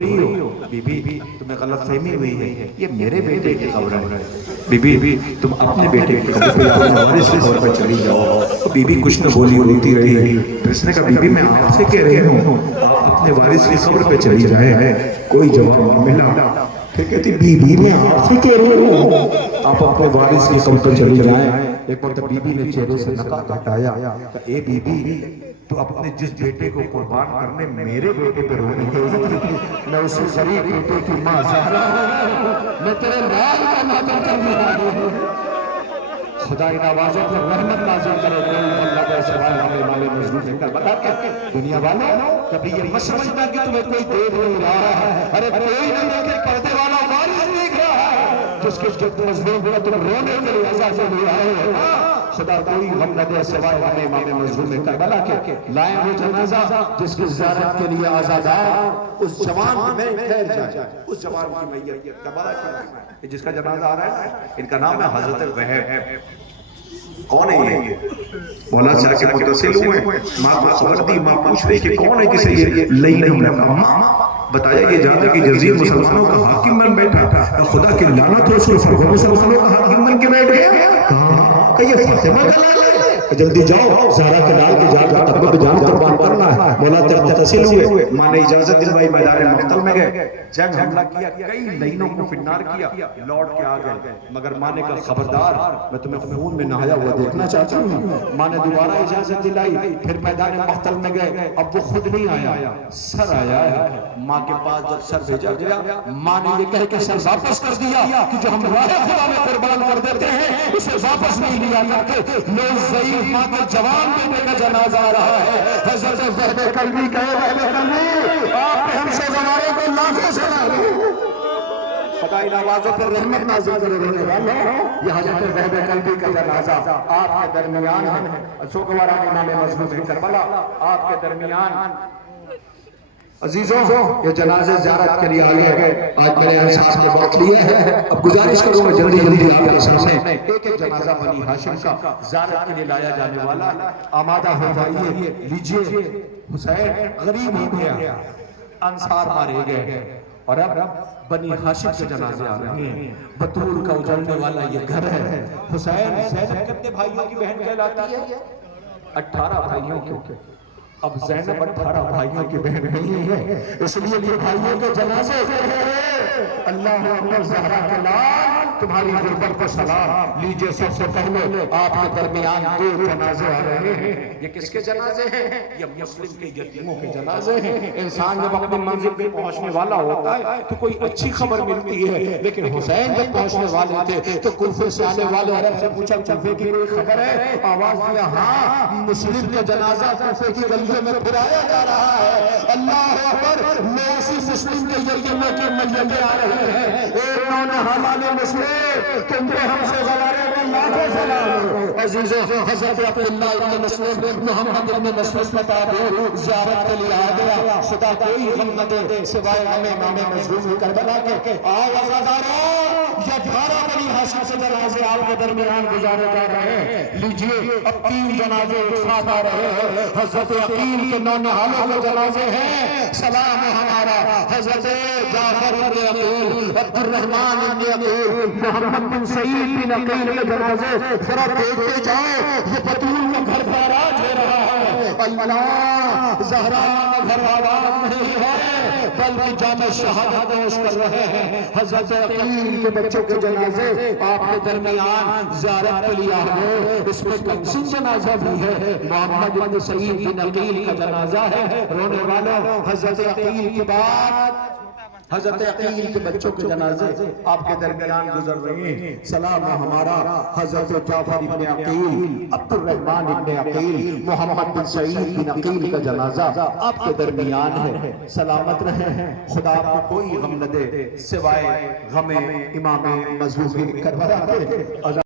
बीबी तुम्हें गलत फहमी हुई है, ये मेरे बेटे की खबर है। बीबी तुम अपने बेटे की खबर पे अपने वारिस की खबर पे चली जाओ। तो बीबी कुछ न बोली, रोती रही। फिर उसने कहा बीबी मैं आपसे कह रही हूँ आप अपने वारिस की खबर पे चली जाए। कोई जवाब नहीं मिला। फिर कहती बीबी मैं आपसे कह रही हूँ आप अपने वारिस की खबर पे चली जाए। एक बार बीबी ने चेहरे से नकाब हटाया, ए बीबी तो अपने जिस बेटे को कुर्बान करने मेरे बेटे पे रोने गई, मैं उसी गरीब बेटे की मां ज़हरा हूं, मैं तेरे लाल का मातम करने वाली हूं। खुदा इन आवाज़ों पर रहमत नाज़िल करे। कोई अल्लाह के सिवाय हमें माले मजलूम देकर बता के दुनिया वालों कभी ये मत समझना कि तुम्हें कोई देख नहीं रहा है। अरे कोई नहीं देखे, पर्दे वाला वारिस देख रहा है जिसके मजलूम को तुम रोने के लिए आजाद ले आए हो। खुदा कोई गम न दे सिवाय हमें इमाम मजलूम करबला के लाए वो जनाजा जिसकी ज़ियारत के लिए आज़ादार उस जवान में ठहर जाए। उस जवान की मैयत करबला की जिसका जनाजा आ रहा है, इनका नाम है हज़रत वहब। कौन है ये? मौला शाह के मुतसिल हुए, माँ को खबर दी, माँ पूछ रही कि कौन है, किसे ये लईलम ने कहा। बताया ये जाता कि यजीद मुसलमानों का हाकिम बन बैठा, खुदा की लानत हो सिर्फ वो मुसलमानों का हाकिम बन के बैठ गया। तो ये फातिमा का लाल है, जल्दी जाओ ज़हरा के लाल के जान का तकबे पे जान कुर्बान करना है। मौला तक मुतसिल हुए, माँ ने इजाजत दिलवाई, मैदान मक्तल में गए, जंग हमला किया, कई लईनों को फिन्नार किया, लौट के आ गए। मगर माँ ने कहा खबरदार मैं तुम्हें खून में नहाया हुआ देखना चाहती हूँ। माँ ने दोबारा इजाजत दिलाई, फिर मैदान मक्तल में गए। अब वो खुद नहीं आया, सर आया है। माँ के पास जब सर भेजा गया, माँ ने ये कह के सर वापस कर दिया कि जो हम राह खुदा में कुर्बान कर देते हैं उसे वापस नहीं लिया करते। लोग ज़ईफ माँ के जवान बेटे का जनाजा आ रहा है। हज़रत ज़हब कल्बी कहे वहब कल्बी आपने हमसे ज़माने को लाखों सलाम। खुदा इन आवाज़ों पर रहमत नाज़िल करे। रोने वालों ये हज़रत ज़हब कल्बी का जनाजा आपके दरमियान है। सोगवार इमाम मज़लूम करबला आपके दरमियान। अजीजों ये जनाजे ज़ियारत के लिए आ गए। आज मैंने अहसास के वक्त लिए हैं, अब गुजारिश करूंगा जल्दी जल्दी आपके सामने एक एक जनाजा बनी हाशिम का ज़ियारत के लिए लाया जाने वाला। आमादा हो जाइए, लीजिए। हुसैन गरीब हो गया, अंसार मारे गए और अब बनी हाशिम के जनाजे आ रहे हैं। बतूल का उजड़ने वाला ये घर है। हुसैन ज़ैनब कितने भाइयों की बहन कहलाती है? 18 भाइयों की। अब ज़ैनब 18 भाइयों की बहन नहीं है, इसलिए ये भाइयों के जनाजे अल्लाह अकबर ज़हरा के लाल तुम्हारी गुरबत को सलाम। लीजिए सबसे पहले आपके दरमियान 2 जनाजे आ रहे हैं। ये किसके जनाजे हैं? ये मुस्लिम के यतीमों के जनाजे हैं। इंसान जब अपनी मंजिल पे पहुंचने वाला होता है तो कोई अच्छी खबर मिलती है, लेकिन हुसैन जब पहुंचने वाले थे तो कुफे से आने वाले अरब से पूछा कुफे की कोई खबर है? आवाज दिया हाँ, मुस्लिम का जनाजा कुफे की गलियों में फिराया जा रहा है। अल्लाह अकबर, मैं उसी मुस्लिम के यतीमों की मैयतें आ रही हैं। एक नौनहालाने मुस्लिम तुम पे हमसे गवारे को लाखों सलाम। अजीजों हज़रत अब्दुल्लाह इब्न मसऊद मोहम्मद इब्न मसऊद का ताबू ज़ियारत के लिए आ गया। खुदा कोई गम न दे सिवाय हमें इमाम मज़लूम करबला के। आओ अज़ादारों, ये 18 बनी हाशिम से जनाजे आपके दरमियान गुजारे जा रहे हैं। लीजिए अब 3 जनाजे एक साथ आ रहे हैं। हज़रत अकील के नौनिहालों के जनाजे हैं। सलाम हमारा हज़रत जाफर इब्न अकील, अब्दुर्रहमान इब्न अकील, मोहम्मद बिन सईद बिन अकील के जनाजे जरा देखते जाओ। ये बतूल का घर खैरात हो रहा है। अल्लाह ज़हरा का घर आबाद नहीं है बल्कि जामे शहादत पेश कर रहे हैं। हज़रत अकील के बच्चों के जनाजे आपके दरमियान ज़ियारत के लिए आ गए। इसमें कमसिन जनाजा भी है, मोहम्मद बिन सईद बिन अकील का जनाजा है। रोने वालों हज़रत अकील के बाद हज़रत अकील के बच्चों के जनाजे आपके दरमियान गुजर रहे हैं। सलाम हमारा हज़रत जाफर इब्न अकील, अब्दुर्रहमान इब्न अकील, मोहम्मद बिन सईद बिन अकील का जनाजा आपके दरमियान है। सलामत रहे, खुदा आपको कोई गम न दे सिवाय गमे इमाम मज़लूम करबला के।